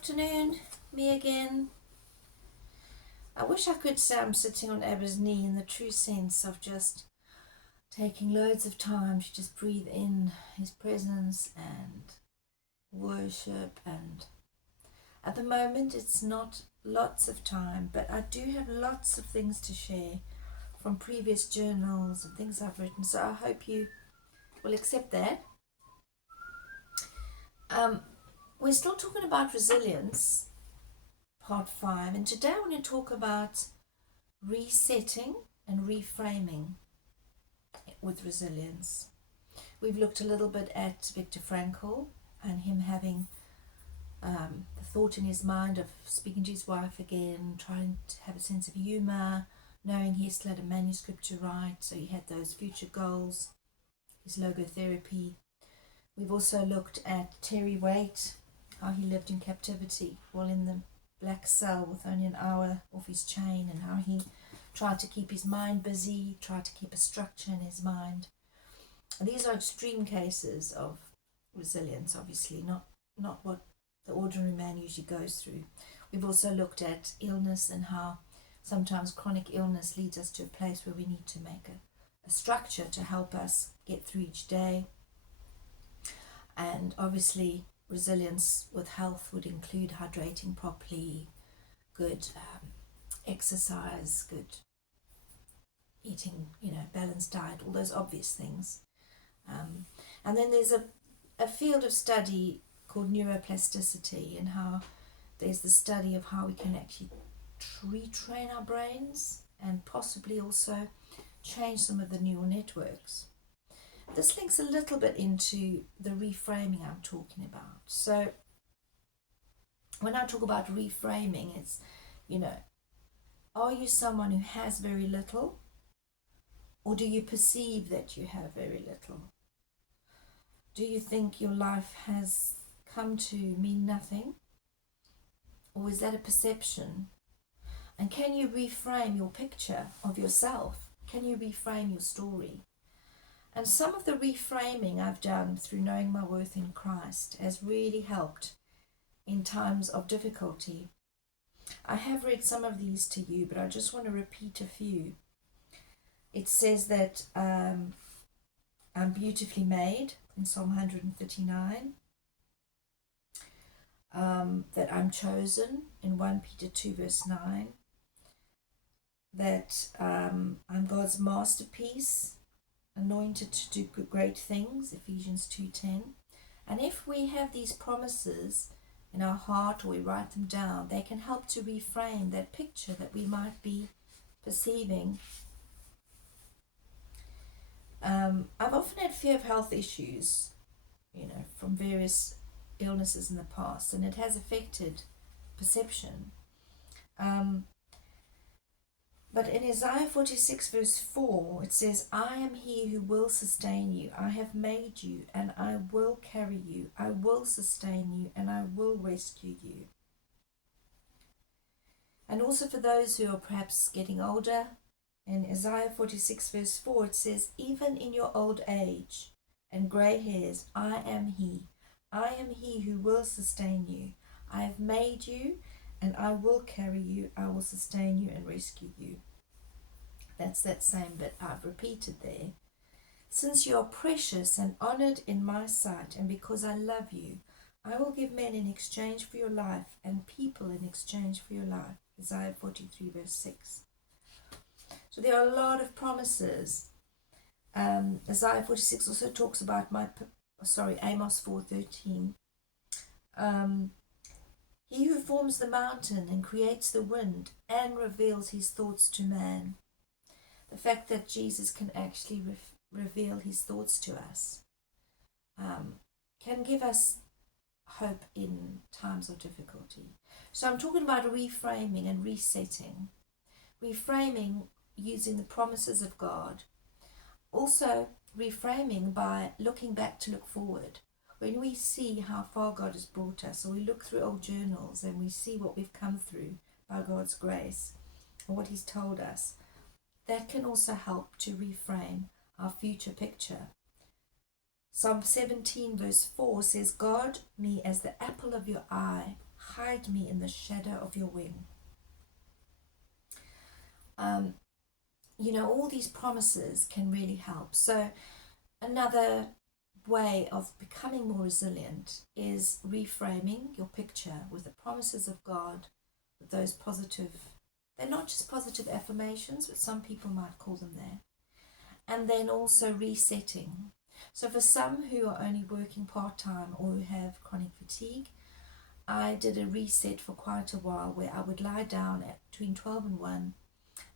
afternoon, me again. I wish I could say I'm sitting on Abba's knee in the true sense of just taking loads of time to just breathe in his presence and worship. And at the moment it's not lots of time, but I do have lots of things to share from previous journals and things I've written, so I hope you will accept that. We're still talking about resilience, part 5, and today I want to talk about resetting and reframing with resilience. We've looked a little bit at Viktor Frankl and him having the thought in his mind of speaking to his wife again, trying to have a sense of humour, knowing he still had a manuscript to write, so he had those future goals, his logotherapy. We've also looked at Terry Waite, how he lived in captivity while in the black cell with only an hour off his chain, and how he tried to keep his mind busy, tried to keep a structure in his mind. And these are extreme cases of resilience, obviously, not what the ordinary man usually goes through. We've also looked at illness and how sometimes chronic illness leads us to a place where we need to make a structure to help us get through each day. And obviously resilience with health would include hydrating properly, good exercise, good eating, balanced diet, all those obvious things. And then there's a field of study called neuroplasticity, and how there's the study of how we can actually retrain our brains and possibly also change some of the neural networks. This links a little bit into the reframing I'm talking about. So when I talk about reframing, it's, are you someone who has very little, or do you perceive that you have very little? Do you think your life has come to mean nothing, or is that a perception? And can you reframe your picture of yourself? Can you reframe your story? And some of the reframing I've done through knowing my worth in Christ has really helped in times of difficulty. I have read some of these to you, but I just want to repeat a few. It says that I'm beautifully made in Psalm 139, that I'm chosen in 1 Peter 2 verse 9, that I'm God's masterpiece, anointed to do great things, Ephesians 2:10. And if we have these promises in our heart, or we write them down, they can help to reframe that picture that we might be perceiving. I've often had fear of health issues, from various illnesses in the past, and it has affected perception. But in Isaiah 46 verse 4, it says, I am he who will sustain you. I have made you, and I will carry you. I will sustain you, and I will rescue you. And also for those who are perhaps getting older, in Isaiah 46 verse 4, it says, even in your old age and grey hairs, I am he. I am he who will sustain you. I have made you, and I will carry you. I will sustain you and rescue you. That's that same bit I've repeated there. Since you are precious and honoured in my sight, and because I love you, I will give men in exchange for your life, and people in exchange for your life. Isaiah 43 verse 6. So there are a lot of promises. Isaiah 46 also talks about Amos 4:13. He who forms the mountain and creates the wind and reveals his thoughts to man. The fact that Jesus can actually reveal his thoughts to us can give us hope in times of difficulty. So I'm talking about reframing and resetting. Reframing using the promises of God. Also reframing by looking back to look forward. When we see how far God has brought us, or we look through old journals and we see what we've come through by God's grace, or what he's told us, that can also help to reframe our future picture. Psalm 17 verse 4 says, guard me as the apple of your eye, hide me in the shadow of your wing. All these promises can really help. So another way of becoming more resilient is reframing your picture with the promises of God, with those positive, they're not just positive affirmations, but some people might call them there. And then also resetting. So for some who are only working part-time or who have chronic fatigue, I did a reset for quite a while where I would lie down at between 12 and 1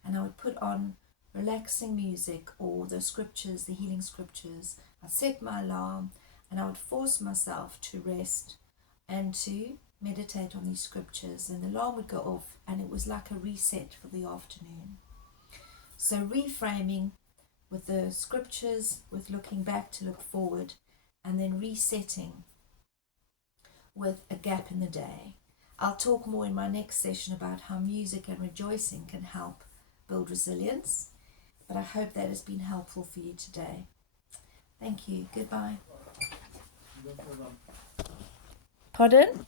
and I would put on relaxing music or the scriptures, the healing scriptures. I'd set my alarm and I would force myself to rest and to meditate on these scriptures, and the alarm would go off and it was like a reset for the afternoon. So reframing with the scriptures, with looking back to look forward, and then resetting with a gap in the day. I'll talk more in my next session about how music and rejoicing can help build resilience, but I hope that has been helpful for you today. Thank you. Goodbye. Pardon?